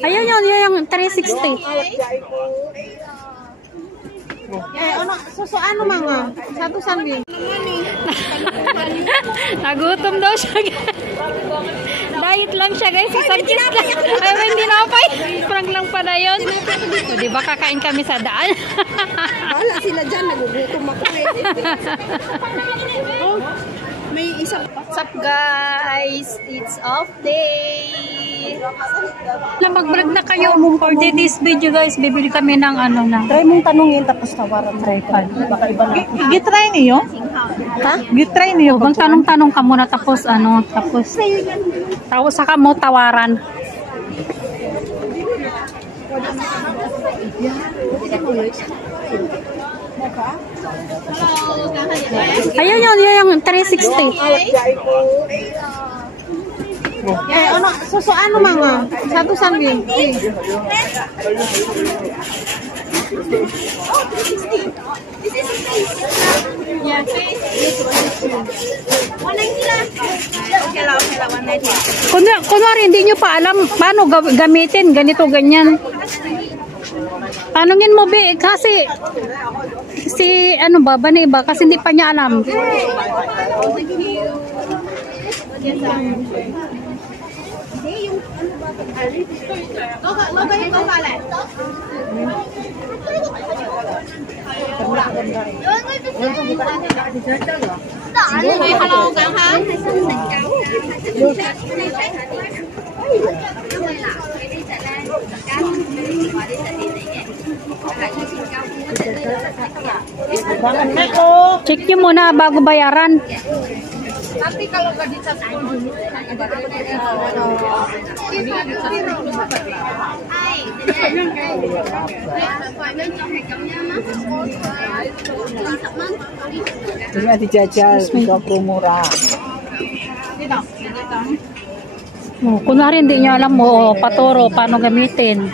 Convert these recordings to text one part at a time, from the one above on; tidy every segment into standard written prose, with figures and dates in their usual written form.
Ayun yun, yun yung 360. Ano, so ano mga? Satu sambil. Nagutom daw siya. Diet lang siya guys. Sasangkis lang. Ay, hindi na pa. Prank lang pala yun. So, di ba kakain kami sa daan? Wala sila dyan. Nagugutom ako eh. Oh, may isang... What's up guys? It's off day. Mag-vlog na kayo. For this video guys, bibili kami ng ano na. Try mong tanungin tapos tawaran. Tripod. Baka iba na. Gitry niyo? Ha? Gitry niyo? Bang tanong-tanong ka muna tapos ano, tapos saka mo tawaran. Ayun yun, yun yung 360. Ano, so ano mga? Satu sambil. Kunwari, hindi nyo pa alam paano gamitin, ganito, ganyan. Tanungin mo, Be, kasi si, ano ba na iba, kasi hindi pa niya alam. Check nyo muna bago bayaran. Tapi kalau nggak dicabut dulu, ini dijajal, murah. Oh, kunwari hindi nyo alam mo, paturo, paano gamitin.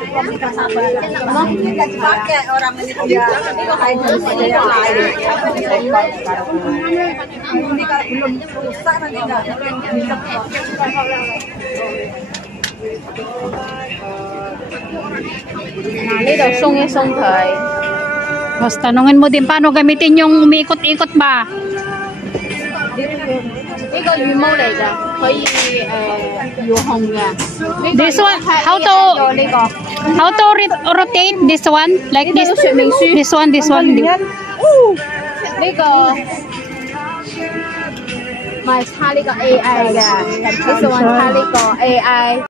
Dito, song tay. Tapos tanungin mo din paano gamitin yung umiikot-ikot ba. 呢個羽毛嚟㗎，可以遙控嘅。 This one, how to rotate this one? Like this? This one. 呢個咪差呢個 AI 嘅，呢個差呢個 AI。